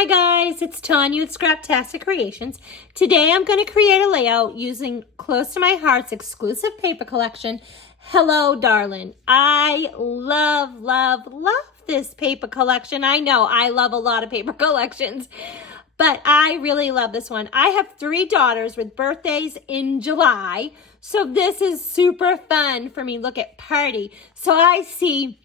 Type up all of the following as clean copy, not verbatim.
Hi guys, it's Tanya with Scraptastic Creations. Today I'm going to create a layout using Close to My Heart's exclusive paper collection, Hello Darling. I love this paper collection. I know I love a lot of paper collections, but I really love this one. I have 3 daughters with birthdays in July, so this is super fun for me. Look at party. So I see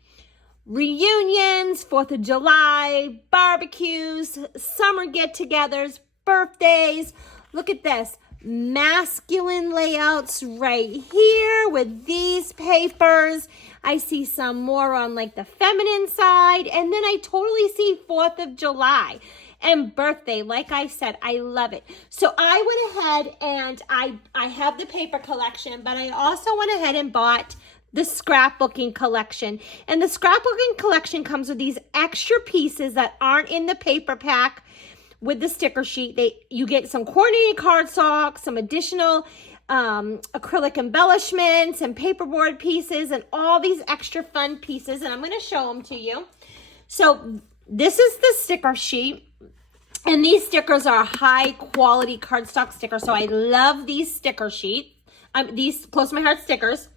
reunions, 4th of July, barbecues, summer get-togethers, birthdays. Look at this. Masculine layouts right here with these papers. I see some more on like the feminine side. And then I totally see 4th of July and birthday. Like I said, I love it. So I went ahead and I have the paper collection, but I also went ahead and bought the scrapbooking collection. And the scrapbooking collection comes with these extra pieces that aren't in the paper pack with the sticker sheet. You get some coordinated cardstock, some additional acrylic embellishments and paperboard pieces and all these extra fun pieces. And I'm going to show them to you. So this is the sticker sheet. And these stickers are high quality cardstock stickers. So I love these sticker sheet. These Close to My Heart stickers.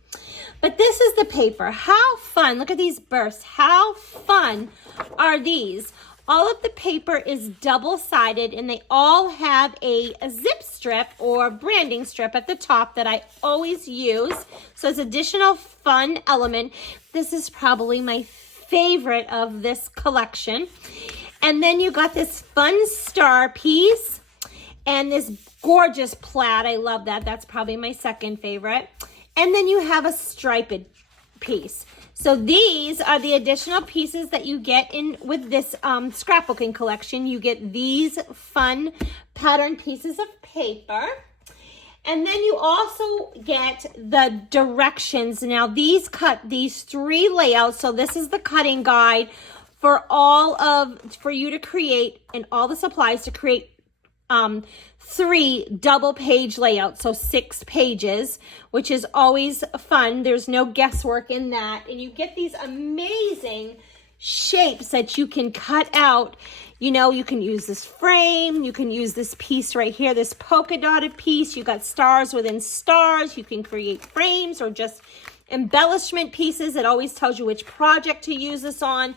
But this is the paper. How fun. Look at these bursts. How fun are these? All of the paper is double-sided, and they all have a zip strip or branding strip at the top that I always use. So it's additional fun element. This is probably my favorite of this collection. And then you got this fun star piece and this gorgeous plaid. I love that. That's probably my second favorite. And then you have a striped piece. So these are the additional pieces that you get in with this scrapbooking collection. You get these fun pattern pieces of paper. And then you also get the directions. Now these cut these 3 layouts. So this is the cutting guide for for you to create and all the supplies to create 3 double page layouts, so 6 pages, which is always fun. There's no guesswork in that. And you get these amazing shapes that you can cut out. You know, you can use this frame, you can use this piece right here, this polka dotted piece. You got stars within stars. You can create frames or just embellishment pieces. It always tells you which project to use this on.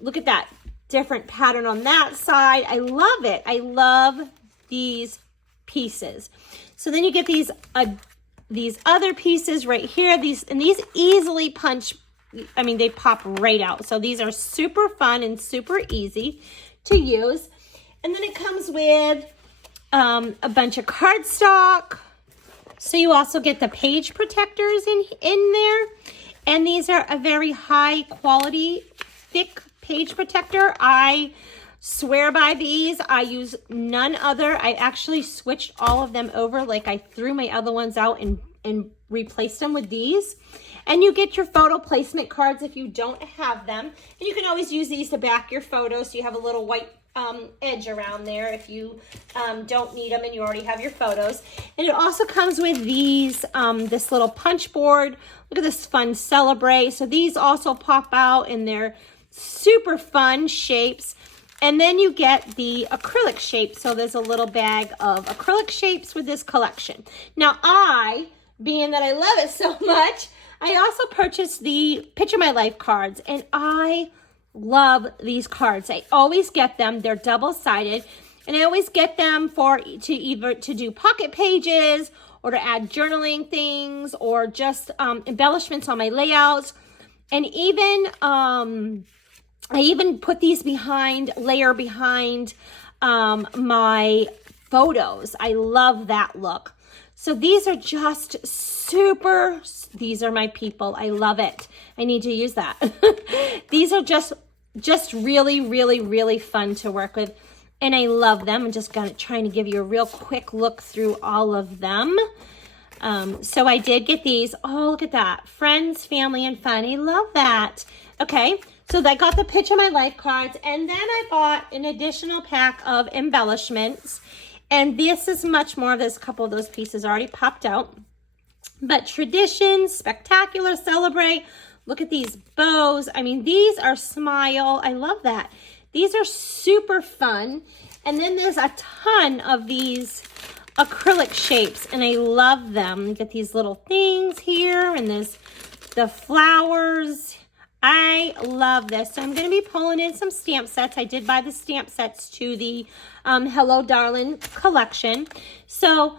Look at that different pattern on that side. I love it. I love these pieces. So then you get these other pieces right here. These easily punch. I mean, they pop right out. So these are super fun and super easy to use. And then it comes with a bunch of cardstock. So you also get the page protectors in there. And these are a very high quality, thick page protector. I swear by these. I use none other. I actually switched all of them over. Like I threw my other ones out and replaced them with these. And you get your photo placement cards if you don't have them. And you can always use these to back your photos. So you have a little white edge around there if you don't need them and you already have your photos. And it also comes with these, this little punch board. Look at this fun Celebrate. So these also pop out and they're super fun shapes. And then you get the acrylic shapes. So there's a little bag of acrylic shapes with this collection. Now being that I love it so much, I also purchased the Picture My Life cards. And I love these cards. I always get them. They're double-sided. And I always get them to either to do pocket pages or to add journaling things or just embellishments on my layouts. And even I even put these layer behind my photos. I love that look. So these are just these are my people. I love it. I need to use that. These are just really fun to work with. And I love them. I'm just trying to give you a real quick look through all of them. So I did get these. Oh, look at that. Friends, family, and fun. I love that. Okay. So I got the Picture My Life cards, and then I bought an additional pack of embellishments. And this is much more. There's a couple of those pieces already popped out. But Tradition, Spectacular, Celebrate. Look at these bows. I mean, these are Smile. I love that. These are super fun. And then there's a ton of these acrylic shapes, and I love them. You get these little things here, and there's the flowers. I love this. So I'm going to be pulling in some stamp sets. I did buy the stamp sets to the Hello Darling collection. So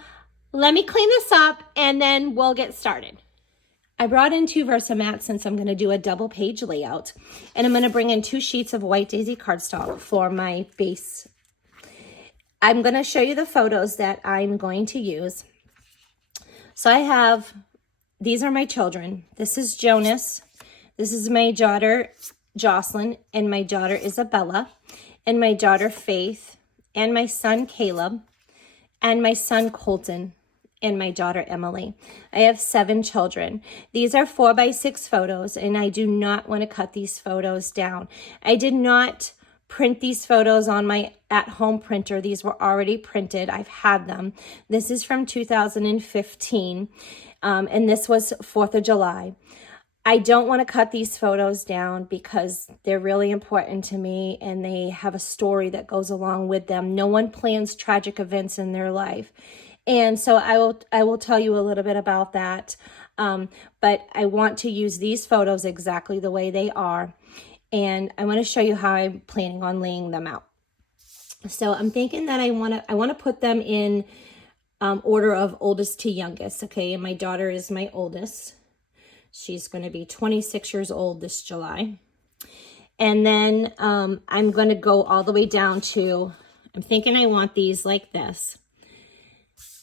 let me clean this up, and then we'll get started. I brought in 2 Versamats since I'm going to do a double page layout, and I'm going to bring in 2 sheets of white daisy cardstock for my base. I'm going to show you the photos that I'm going to use. So I have, these are my children. This is Jonas. This is my daughter, Jocelyn, and my daughter, Isabella, and my daughter, Faith, and my son, Caleb, and my son, Colton, and my daughter, Emily. I have 7 children. These are 4x6 photos, and I do not want to cut these photos down. I did not print these photos on my at-home printer. These were already printed. I've had them. This is from 2015, and this was 4th of July. I don't want to cut these photos down because they're really important to me, and they have a story that goes along with them. No one plans tragic events in their life. And so I will tell you a little bit about that. But I want to use these photos exactly the way they are. And I want to show you how I'm planning on laying them out. So I'm thinking that I want to put them in order of oldest to youngest. Okay, and my daughter is my oldest. She's going to be 26 years old this July. And then I'm going to go all the way down to, I'm thinking I want these like this.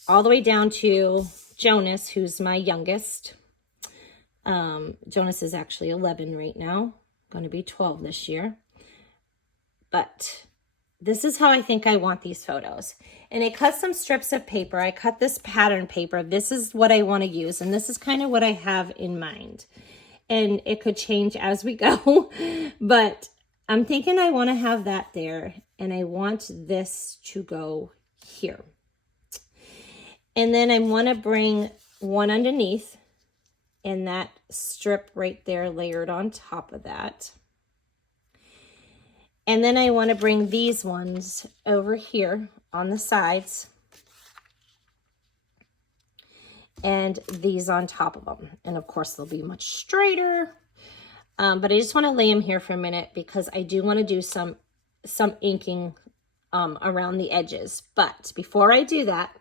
All the way down to Jonas, who's my youngest. Jonas is actually 11 right now. Going to be 12 this year. But this is how I think I want these photos. And I cut some strips of paper. I cut this pattern paper. This is what I want to use. And this is kind of what I have in mind. And it could change as we go. But I'm thinking I want to have that there. And I want this to go here. And then I want to bring one underneath. And that strip right there layered on top of that. And then I want to bring these ones over here on the sides. And these on top of them. And of course they'll be much straighter. But I just want to lay them here for a minute because I do want to do some inking around the edges. But before I do that,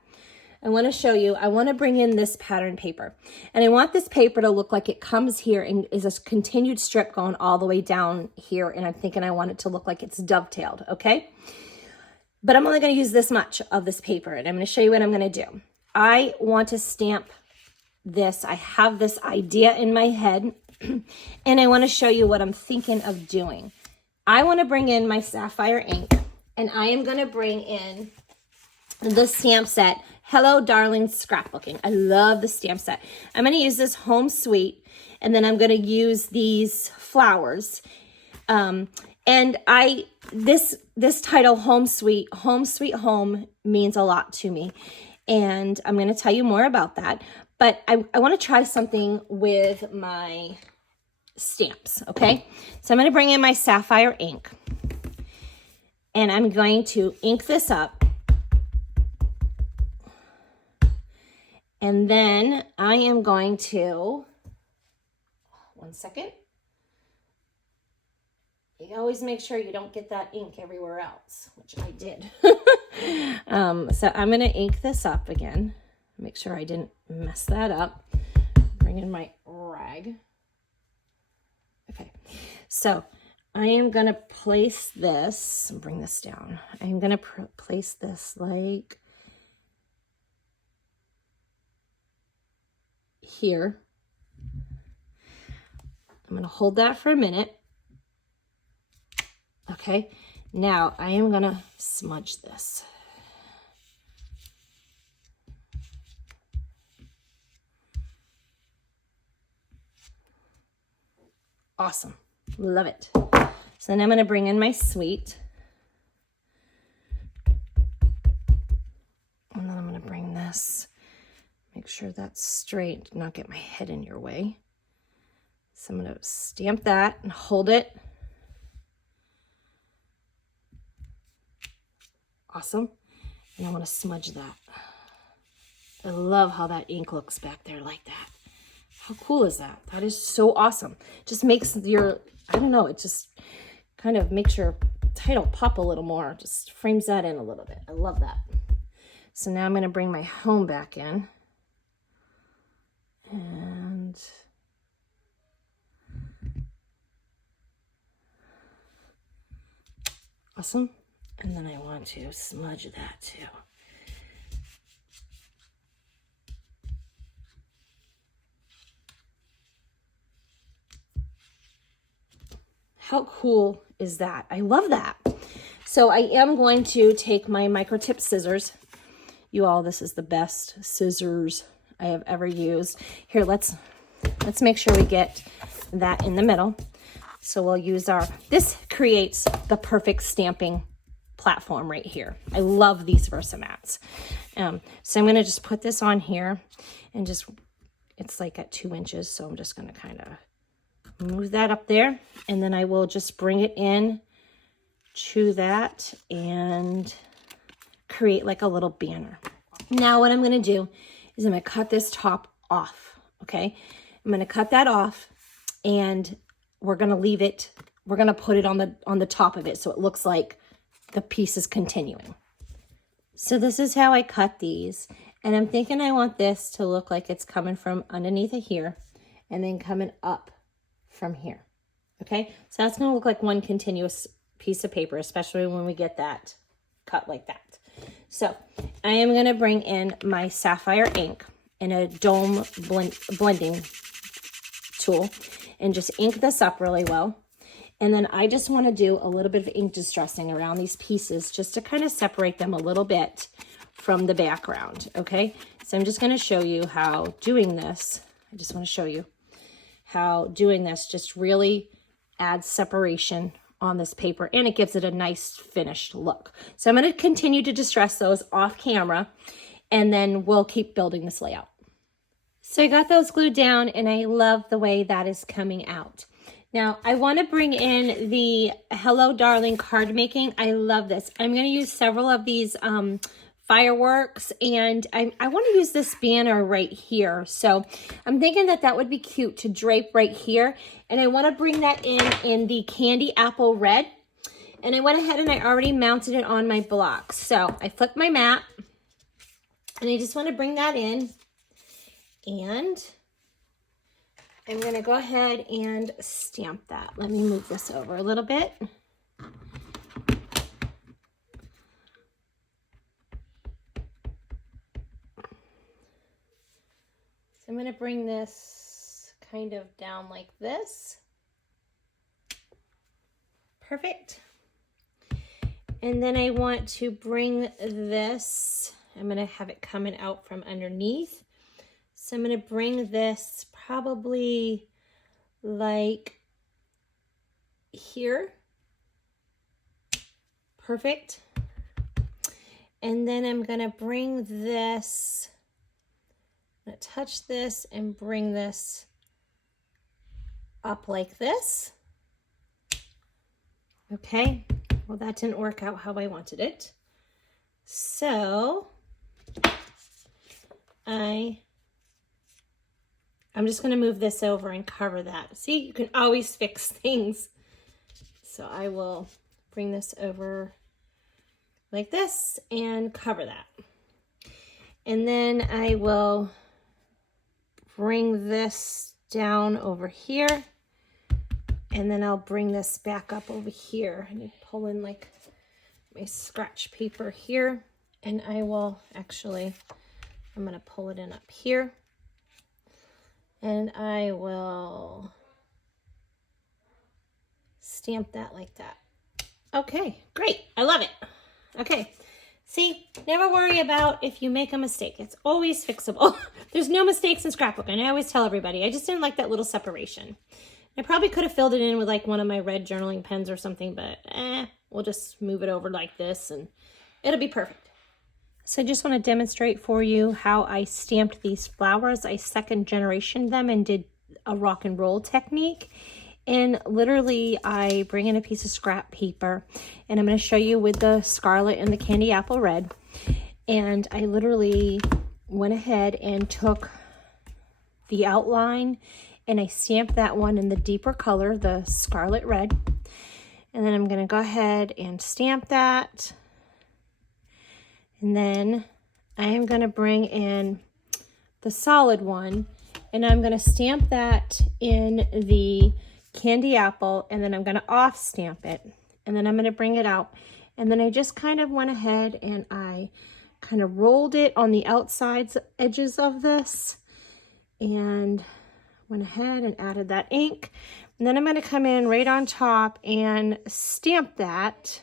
I want to show you, I want to bring in this pattern paper. And I want this paper to look like it comes here and is a continued strip going all the way down here. And I'm thinking I want it to look like it's dovetailed, okay? But I'm only going to use this much of this paper. And I'm going to show you what I'm going to do. I want to stamp this. I have this idea in my head. And I want to show you what I'm thinking of doing. I want to bring in my sapphire ink. And I am going to bring in the stamp set, Hello Darling Scrapbooking. I love the stamp set. I'm going to use this Home Sweet, and then I'm going to use these flowers. And this title, Home Sweet Home, means a lot to me. And I'm going to tell you more about that. But I want to try something with my stamps, okay? So I'm going to bring in my sapphire ink. And I'm going to ink this up. And then I am going to, one second. You always make sure you don't get that ink everywhere else, which I did. So I'm going to ink this up again. Make sure I didn't mess that up. Bring in my rag. Okay, so I am going to place this, bring this down. I am going to place this like here. I'm going to hold that for a minute. Okay, now I am going to smudge this. Awesome, love it. So then I'm going to bring in my sweet. And then I'm going to bring this. Make sure that's straight, not get my head in your way. So I'm going to stamp that and hold it. Awesome. And I want to smudge that. I love how that ink looks back there like that. How cool is that? That is so awesome. Just makes your, I don't know, it just kind of makes your title pop a little more. Just frames that in a little bit. I love that. So now I'm going to bring my home back in. And awesome. And then I want to smudge that too. How cool is that? I love that. So I am going to take my micro tip scissors. You all, this is the best scissors I have ever used. Here, let's make sure we get that in the middle. So we'll use this creates the perfect stamping platform right here. I love these Versamats. So I'm going to just put this on here and it's like at 2 inches. So I'm just going to kind of move that up there, and then I will just bring it in to that and create like a little banner. Now what I'm going to do is I'm going to cut this top off. Okay, I'm going to cut that off, and we're going to leave it, we're going to put it on the top of it so it looks like the piece is continuing. So this is how I cut these, and I'm thinking I want this to look like it's coming from underneath of here and then coming up from here. Okay, so that's going to look like one continuous piece of paper, especially when we get that cut like that. So I am going to bring in my sapphire ink in a dome blending tool and just ink this up really well. And then I just want to do a little bit of ink distressing around these pieces just to kind of separate them a little bit from the background. Okay, so I'm just going to show you how doing this, I just want to show you how doing this just really adds separation on this paper, and it gives it a nice finished look. So I'm going to continue to distress those off camera, and then we'll keep building this layout. So I got those glued down, and I love the way that is coming out. Now I want to bring in the Hello Darling card making. I love this. I'm going to use several of these fireworks, and I want to use this banner right here. So I'm thinking that would be cute to drape right here, and I want to bring that in the candy apple red, and I went ahead and I already mounted it on my block. So I flipped my mat, and I just want to bring that in, and I'm going to go ahead and stamp that. Let me move this over a little bit. I'm going to bring this kind of down like this. Perfect. And then I want to bring this, I'm going to have it coming out from underneath. So I'm going to bring this probably like here. Perfect. And then I'm going to bring this, I'm going to touch this and bring this up like this. Okay, well that didn't work out how I wanted it. So I'm just going to move this over and cover that. See, you can always fix things. So I will bring this over like this and cover that. And then I will bring this down over here, and then I'll bring this back up over here and pull in like my scratch paper here, and I will actually, I'm going to pull it in up here, and I will stamp that like that. Okay, great. I love it. Okay. See, never worry about if you make a mistake. It's always fixable. There's no mistakes in Scrapbook, and I always tell everybody. I just didn't like that little separation. I probably could have filled it in with like one of my red journaling pens or something, but we'll just move it over like this and it'll be perfect. So I just want to demonstrate for you how I stamped these flowers. I second generation them and did a rock and roll technique. And literally I bring in a piece of scrap paper, and I'm going to show you with the scarlet and the candy apple red. And I literally went ahead and took the outline and I stamped that one in the deeper color, the scarlet red. And then I'm going to go ahead and stamp that. And then I am going to bring in the solid one, and I'm going to stamp that in the candy apple, and then I'm going to off stamp it, and then I'm going to bring it out. And then I just kind of went ahead and I kind of rolled it on the outsides edges of this and went ahead and added that ink. And then I'm going to come in right on top and stamp that.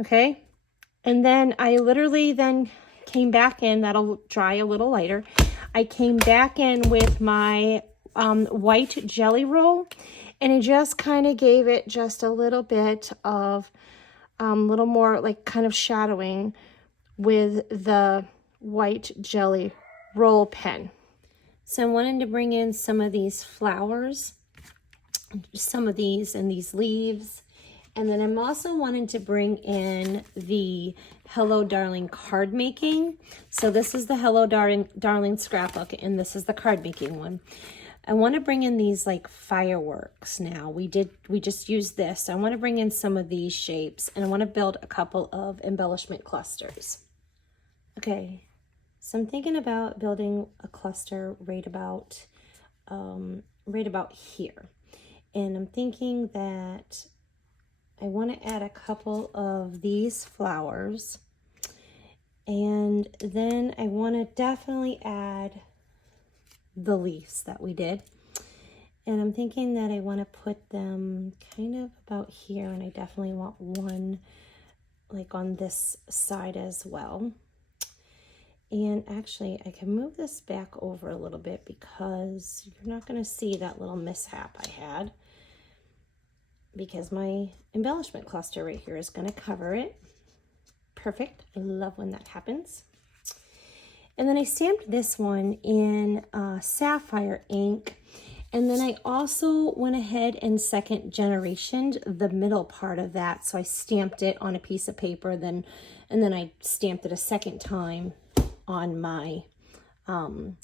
Okay. And then I literally then came back in, that'll dry a little lighter. I came back in with my white jelly roll, and I just kind of gave it just a little bit of little more like kind of shadowing with the white jelly roll pen. So I'm wanting to bring in some of these flowers, some of these and these leaves. And then I'm also wanting to bring in the Hello Darling card making. So this is the Hello Darling scrapbook, and this is the card making one. I want to bring in these like fireworks now. We just used this. I want to bring in some of these shapes, and I want to build a couple of embellishment clusters. Okay, so I'm thinking about building a cluster right about here. And I'm thinking that I want to add a couple of these flowers, and then I want to definitely add the leaves that we did. And I'm thinking that I want to put them kind of about here, and I definitely want one like on this side as well. And actually I can move this back over a little bit because you're not going to see that little mishap I had, because my embellishment cluster right here is going to cover it. Perfect. I love when that happens. And then I stamped this one in sapphire ink. And then I also went ahead and second generationed the middle part of that. So I stamped it on a piece of paper, and then I stamped it a second time on my, in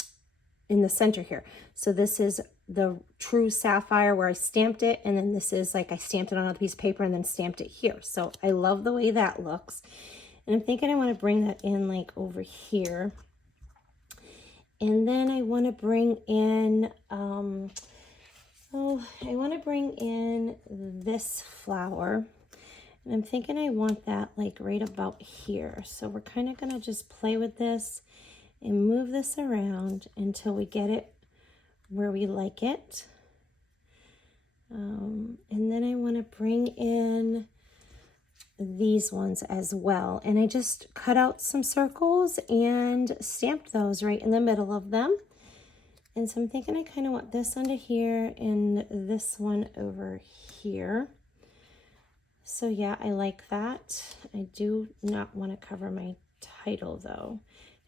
the center here. So this is the true sapphire where I stamped it, and then this is like I stamped it on a piece of paper and then stamped it here. So I love the way that looks, and I'm thinking I want to bring that in like over here. And then I want to bring in this flower, and I'm thinking I want that like right about here. So we're kind of going to just play with this and move this around until we get it where we like it. And then I want to bring in these ones as well. And I just cut out some circles and stamped those right in the middle of them. And so I'm thinking I kind of want this under here and this one over here. So yeah, I like that. I do not want to cover my title though.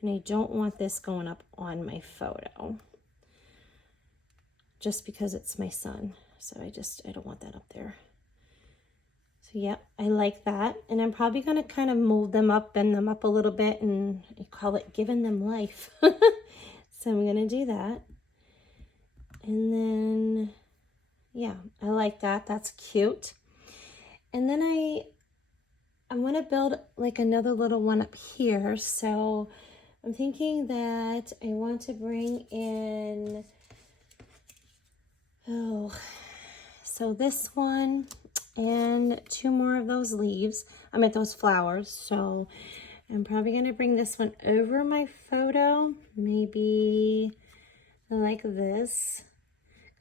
And I don't want this going up on my photo, just because it's my son. So I don't want that up there. So yeah, I like that. And I'm probably going to kind of mold them up, bend them up a little bit, and I call it giving them life. So I'm going to do that. And then, yeah, I like that. That's cute. And then I want to build like another little one up here. So I'm thinking that I want to bring in, so this one and two more of those leaves. I meant those flowers. So I'm probably going to bring this one over my photo, maybe like this.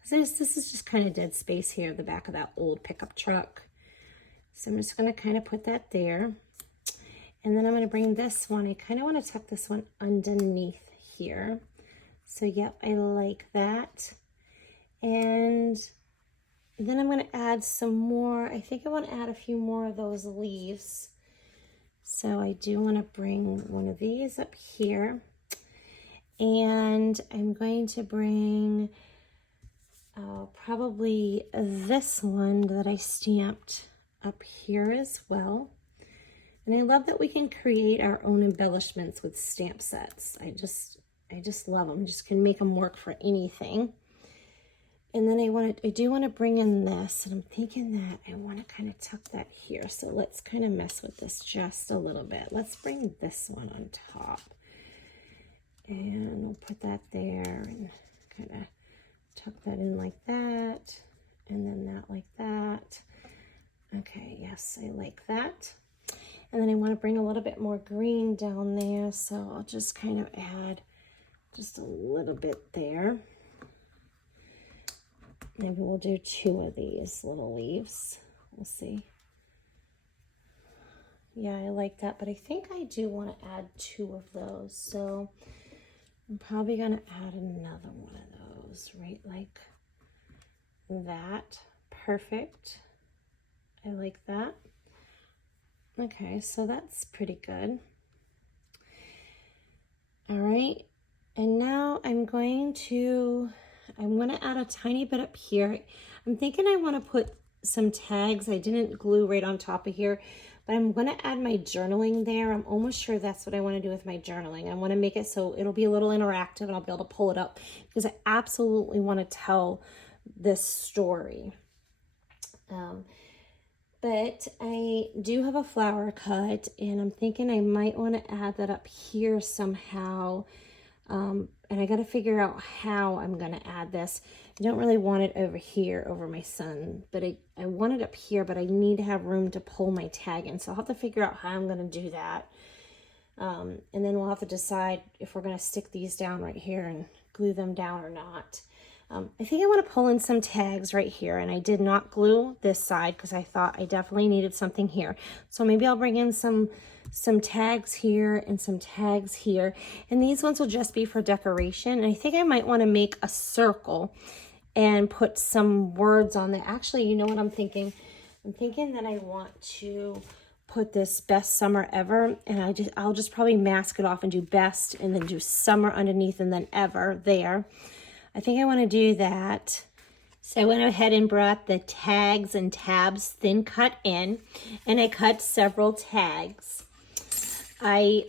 This is just kind of dead space here at the back of that old pickup truck. So I'm just going to kind of put that there. And then I'm going to bring this one. I kind of want to tuck this one underneath here. So yep, I like that. And then I'm going to add some more. I think I want to add a few more of those leaves. So I do want to bring one of these up here. And I'm going to bring probably this one that I stamped up here as well. And I love that we can create our own embellishments with stamp sets. I just love them. Just can make them work for anything. And then I do want to bring in this, and I'm thinking that I want to kind of tuck that here. So let's kind of mess with this just a little bit. Let's bring this one on top. And we'll put that there and kind of tuck that in like that. And then that like that. Okay, yes, I like that. And then I want to bring a little bit more green down there. So I'll just kind of add just a little bit there. Maybe we'll do 2 of these little leaves. We'll see. Yeah, I like that, but I think I do want to add 2 of those. So I'm probably going to add another one of those, right? Like that. Perfect. I like that. Okay, so that's pretty good. All right, and now I'm going to add a tiny bit up here. I'm thinking I want to put some tags. I didn't glue right on top of here, but I'm going to add my journaling there. I'm almost sure that's what I want to do with my journaling. I want to make it so it'll be a little interactive and I'll be able to pull it up because I absolutely want to tell this story. But I do have a flower cut, and I'm thinking I might want to add that up here somehow. And I got to figure out how I'm going to add this. I don't really want it over here over my sun, but I want it up here, but I need to have room to pull my tag in. So I'll have to figure out how I'm going to do that. And then we'll have to decide if we're going to stick these down right here and glue them down or not. I think I want to pull in some tags right here, and I did not glue this side because I thought I definitely needed something here. So maybe I'll bring in some tags here and some tags here, and these ones will just be for decoration. And I think I might want to make a circle and put some words on there. Actually, you know what I'm thinking? I'm thinking that I want to put this best summer ever, and I'll just probably mask it off and do best and then do summer underneath and then ever there. I think I want to do that. So I went ahead and brought the tags and tabs thin cut in, and I cut several tags. I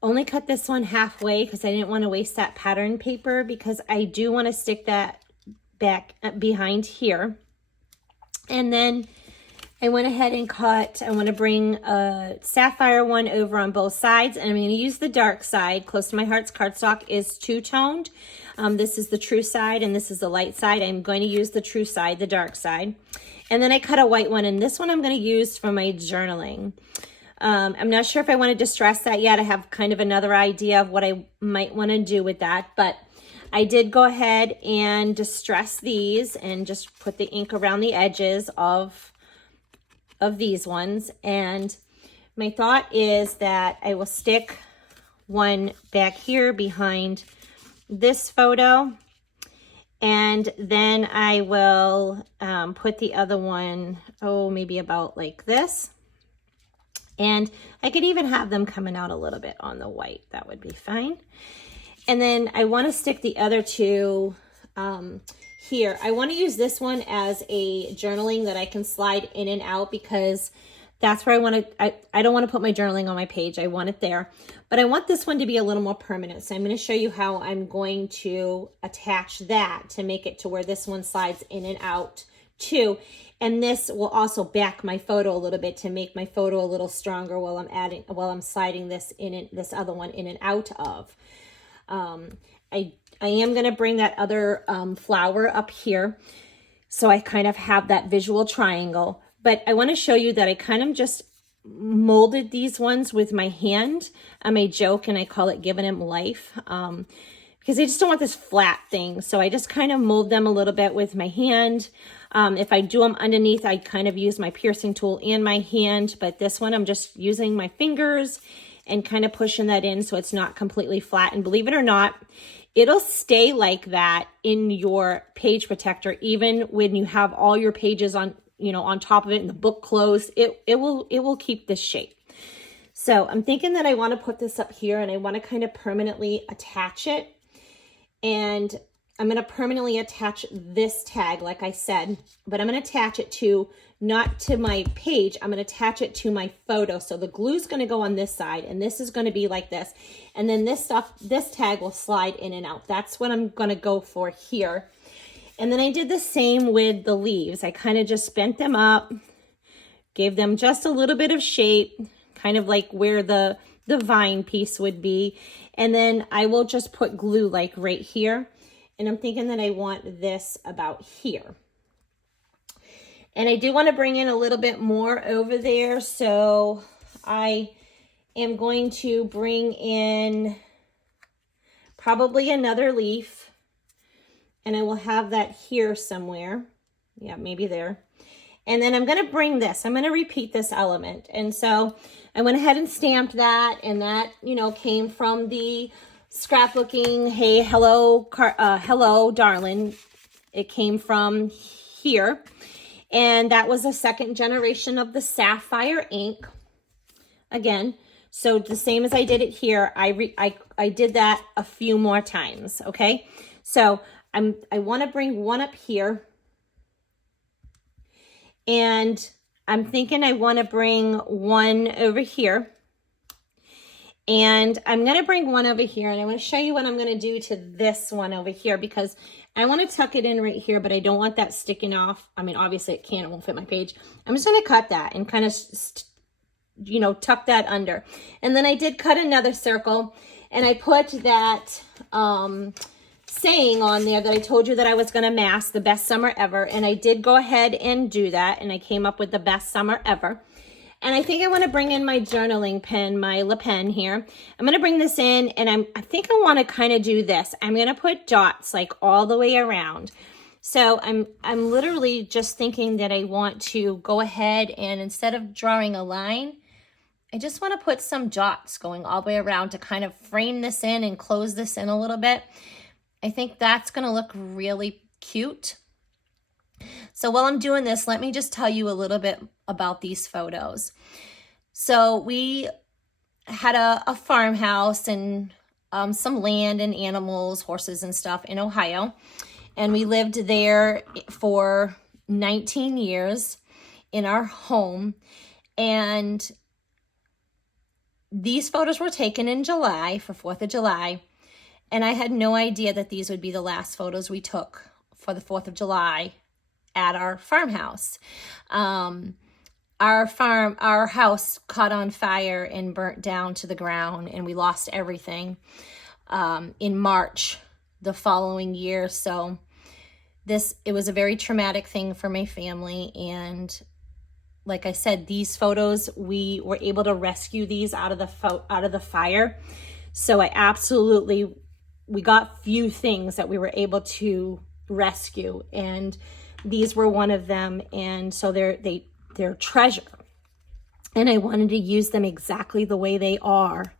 only cut this one halfway because I didn't want to waste that pattern paper, because I do want to stick that back behind here. And then I went ahead and cut, I want to bring a sapphire one over on both sides, and I'm going to use the dark side. Close to My Heart's cardstock is two-toned. This is the true side, and this is the light side. I'm going to use the true side, the dark side. And then I cut a white one, and this one I'm going to use for my journaling. I'm not sure if I want to distress that yet. I have kind of another idea of what I might want to do with that, but I did go ahead and distress these and just put the ink around the edges of these ones. And my thought is that I will stick one back here behind this photo, and then I will put the other one, maybe about like this. And I could even have them coming out a little bit on the white. That would be fine. And then I want to stick the other two here. I want to use this one as a journaling that I can slide in and out, because that's where I want to, I don't want to put my journaling on my page. I want it there, but I want this one to be a little more permanent. So I'm going to show you how I'm going to attach that to make it to where this one slides in and out too. And this will also back my photo a little bit to make my photo a little stronger while I'm sliding this this other one in and out of. I am going to bring that other flower up here, so I kind of have that visual triangle. But I want to show you that I kind of just molded these ones with my hand. I joke and I call it giving them life, because I just don't want this flat thing. So I just kind of mold them a little bit with my hand. If I do them underneath, I kind of use my piercing tool and my hand. But this one, I'm just using my fingers and kind of pushing that in so it's not completely flat. And believe it or not, it'll stay like that in your page protector, even when you have all your pages on, on top of it and the book closed. It will keep this shape. So I'm thinking that I want to put this up here, and I want to kind of permanently attach it. And I'm going to permanently attach this tag, like I said, but I'm going to attach it to, not to my page, I'm going to attach it to my photo. So the glue's going to go on this side, and this is going to be like this. And then this tag will slide in and out. That's what I'm going to go for here. And then I did the same with the leaves. I kind of just bent them up, gave them just a little bit of shape, kind of like where the vine piece would be. And then I will just put glue like right here. And I'm thinking that I want this about here. And I do want to bring in a little bit more over there. So I am going to bring in probably another leaf. And I will have that here somewhere. Yeah, maybe there. And then I'm going to bring this. I'm going to repeat this element. And so I went ahead and stamped that. And that, you know, came from the scrapbooking. Hey, hello, darling. It came from here. And that was a second generation of the sapphire ink. Again, so the same as I did it here, I did that a few more times, okay? So I want to bring one up here. And I'm thinking I want to bring one over here. And I'm going to bring one over here, and I want to show you what I'm going to do to this one over here, because I want to tuck it in right here, but I don't want that sticking off. I mean, obviously it can't, it won't fit my page. I'm just going to cut that and kind of, you know, tuck that under. And then I did cut another circle, and I put that saying on there that I told you that I was going to mask, the best summer ever. And I did go ahead and do that, and I came up with the best summer ever. And I think I want to bring in my journaling pen, my Le Pen here. I'm going to bring this in, and I think I want to kind of do this. I'm going to put dots like all the way around. So I'm literally just thinking that I want to go ahead and, instead of drawing a line, I just want to put some dots going all the way around to kind of frame this in and close this in a little bit. I think that's going to look really cute. So while I'm doing this, let me just tell you a little bit about these photos. So we had a farmhouse and some land and animals, horses and stuff in Ohio. And we lived there for 19 years in our home. And these photos were taken in July, for 4th of July. And I had no idea that these would be the last photos we took for the 4th of July at our farmhouse. Our house caught on fire and burnt down to the ground, and we lost everything in March the following year. So it was a very traumatic thing for my family. And like I said, these photos, we were able to rescue these out of the fire. So we got few things that we were able to rescue, and these were one of them. And so they're treasure, and I wanted to use them exactly the way they are.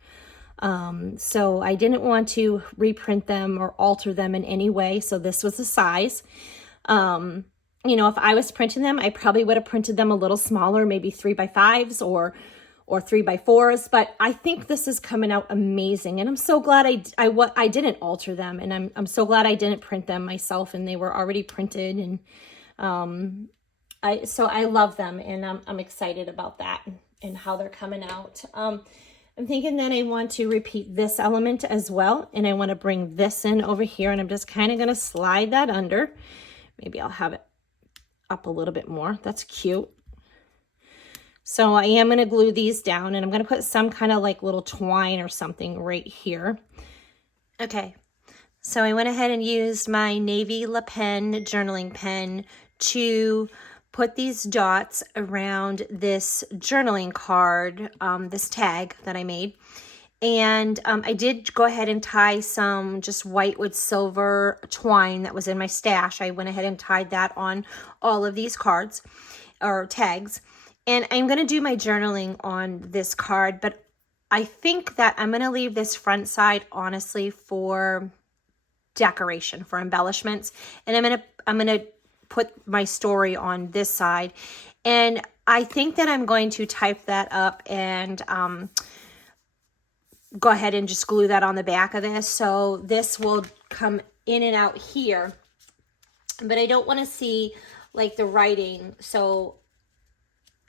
So I didn't want to reprint them or alter them in any way. So this was the size. You know, if I was printing them, I probably would have printed them a little smaller, maybe 3x5s or 3x4s, but I think this is coming out amazing. And I'm so glad I didn't alter them, and I'm so glad I didn't print them myself, and they were already printed. And so I love them, and I'm excited about that and how they're coming out. I'm thinking that I want to repeat this element as well, and I want to bring this in over here, and I'm just kind of going to slide that under. Maybe I'll have it up a little bit more. That's cute. So I am going to glue these down, and I'm going to put some kind of like little twine or something right here. Okay, so I went ahead and used my navy Le Pen journaling pen to put these dots around this journaling card, this tag that I made. And I did go ahead and tie some just white with silver twine that was in my stash. I went ahead and tied that on all of these cards or tags. And I'm going to do my journaling on this card, but I think that I'm going to leave this front side, honestly, for decoration, for embellishments. And I'm going to put my story on this side. And I think that I'm going to type that up and go ahead and just glue that on the back of this. So this will come in and out here, but I don't want to see like the writing. So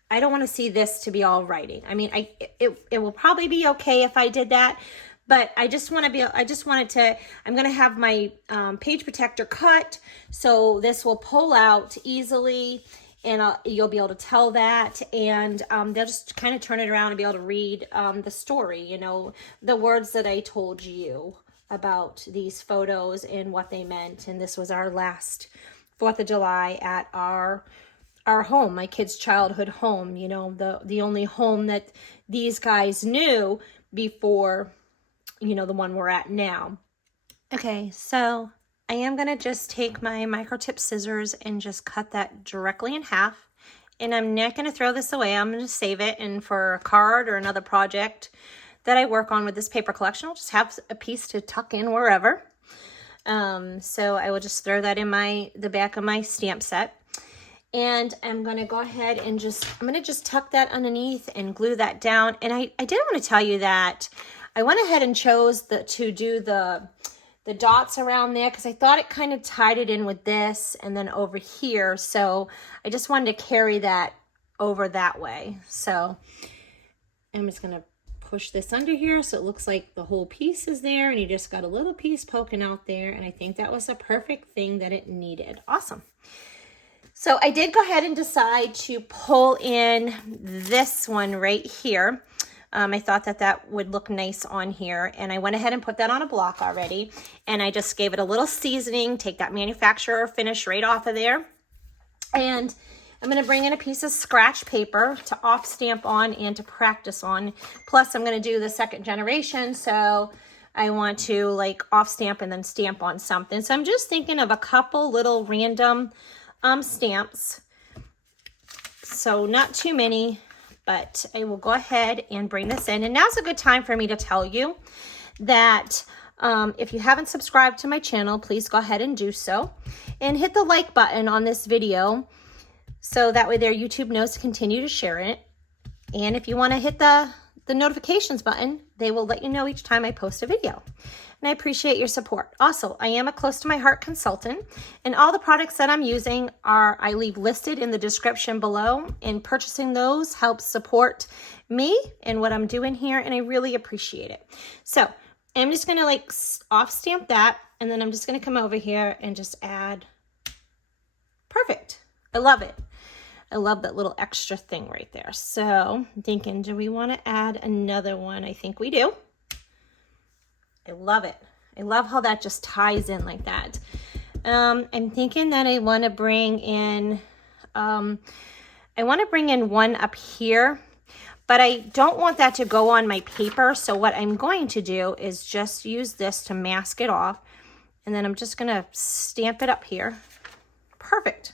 I don't want to see this to be all writing. I mean, it will probably be okay if I did that, but I just wanted to, I'm going to have my page protector cut, so this will pull out easily, and you'll be able to tell that, and they'll just kind of turn it around and be able to read the story, you know, the words that I told you about these photos and what they meant. And this was our last 4th of July at our home, my kids' childhood home, you know, the only home that these guys knew before, you know, the one we're at now. Okay, so I am going to just take my microtip scissors and just cut that directly in half. And I'm not going to throw this away. I'm going to save it, and for a card or another project that I work on with this paper collection, I'll just have a piece to tuck in wherever. So I will just throw that in the back of my stamp set. And I'm going to go ahead and I'm going to just tuck that underneath and glue that down. And I did want to tell you that I went ahead and chose to do the dots around there because I thought it kind of tied it in with this and then over here. So I just wanted to carry that over that way. So I'm just going to push this under here so it looks like the whole piece is there, and you just got a little piece poking out there. And I think that was a perfect thing that it needed. Awesome. So I did go ahead and decide to pull in this one right here. I thought that would look nice on here, and I went ahead and put that on a block already, and I just gave it a little seasoning, take that manufacturer finish right off of there, and I'm going to bring in a piece of scratch paper to off stamp on and to practice on. Plus I'm going to do the 2nd generation, so I want to like off stamp and then stamp on something. So I'm just thinking of a couple little random stamps, so not too many, but I will go ahead and bring this in. And now's a good time for me to tell you that if you haven't subscribed to my channel, please go ahead and do so, and hit the like button on this video so that way there YouTube knows to continue to share it. And if you want to hit the notifications button, they will let you know each time I post a video. And I appreciate your support. Also, I am a Close to My Heart consultant, and all the products that I'm using I leave listed in the description below, and purchasing those helps support me and what I'm doing here, and I really appreciate it. So I'm just gonna like off stamp that, and then I'm just gonna come over here and just add. Perfect. I love it. I love that little extra thing right there. So I'm thinking, do we want to add another one? I think we do. I love it. I love how that just ties in like that. I'm thinking that I want to bring in, one up here, but I don't want that to go on my paper. So what I'm going to do is just use this to mask it off. And then I'm just going to stamp it up here. Perfect.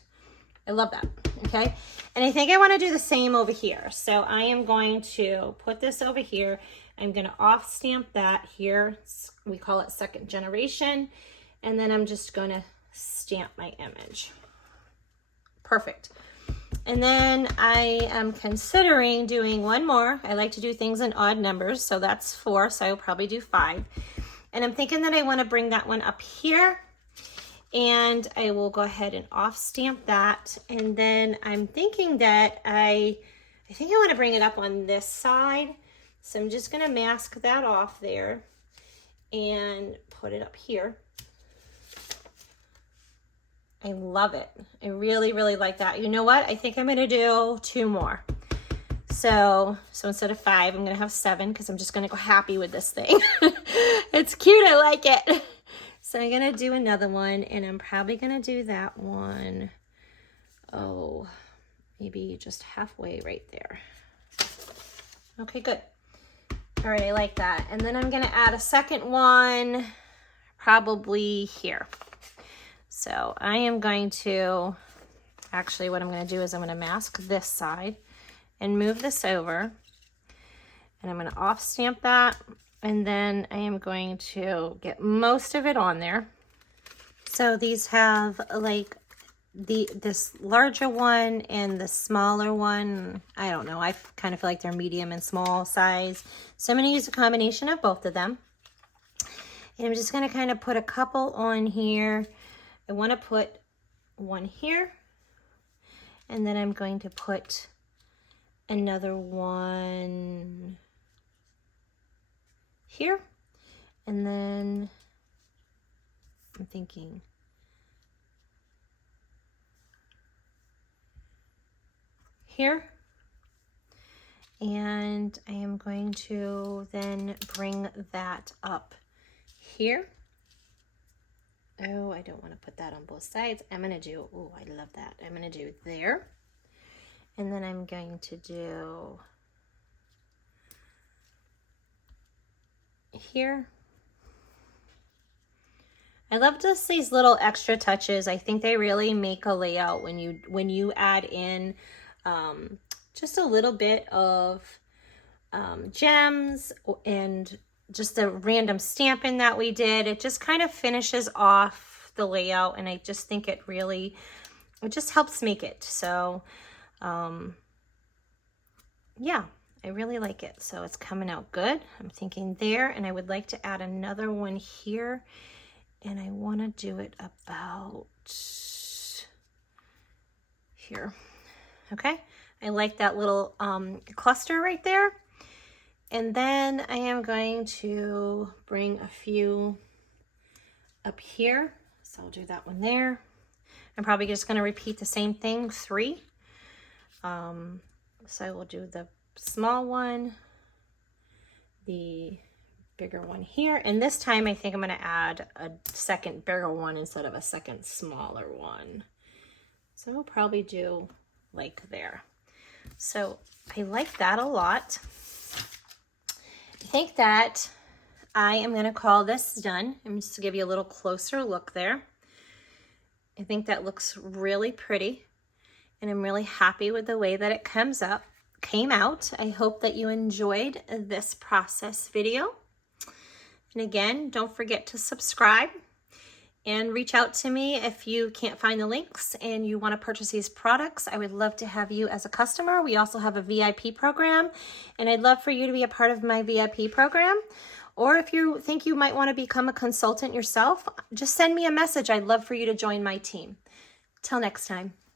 I love that. Okay. And I think I want to do the same over here. So I am going to put this over here. I'm going to off stamp that here. We call it 2nd generation. And then I'm just going to stamp my image. Perfect. And then I am considering doing one more. I like to do things in odd numbers. So that's 4. So I'll probably do 5. And I'm thinking that I want to bring that one up here. And I will go ahead and off stamp that. And then I'm thinking that I think I want to bring it up on this side. So I'm just going to mask that off there and put it up here. I love it. I really, really like that. You know what? I think I'm going to do 2 more. So instead of 5, I'm going to have 7 because I'm just going to go happy with this thing. It's cute. I like it. So I'm going to do another one, and I'm probably going to do that one. Oh, maybe just halfway right there. Okay, good. All right, I like that. And then I'm going to add a second one probably here. So I am going to, actually what I'm going to do is I'm going to mask this side and move this over. And I'm going to off stamp that. And then I am going to get most of it on there. So these have like this larger one and the smaller one. I don't know. I kind of feel like they're medium and small size. So I'm going to use a combination of both of them. And I'm just going to kind of put a couple on here. I want to put one here. And then I'm going to put another one here. And then I'm thinking here. And I am going to then bring that up here. Oh, I don't want to put that on both sides. I'm going to do, oh, I love that. I'm going to do there. And then I'm going to do here. I love just these little extra touches. I think they really make a layout when you add in just a little bit of gems and just a random stamping that we did. It just kind of finishes off the layout, and I just think it just helps make it. So yeah, I really like it. So it's coming out good. I'm thinking there, and I would like to add another one here, and I want to do it about here. Okay, I like that little cluster right there. And then I am going to bring a few up here. So I'll do that one there. I'm probably just going to repeat the same thing, 3. So I will do the small one, the bigger one here. And this time I think I'm going to add a second bigger one instead of a second smaller one. So I'll probably do like there. So I like that a lot. I think that I am going to call this done. I'm just to give you a little closer look there. I think that looks really pretty, and I'm really happy with the way that it came out. I hope that you enjoyed this process video. And again, don't forget to subscribe and reach out to me if you can't find the links and you want to purchase these products. I would love to have you as a customer. We also have a VIP program, and I'd love for you to be a part of my VIP program. Or if you think you might want to become a consultant yourself, just send me a message. I'd love for you to join my team. Till next time.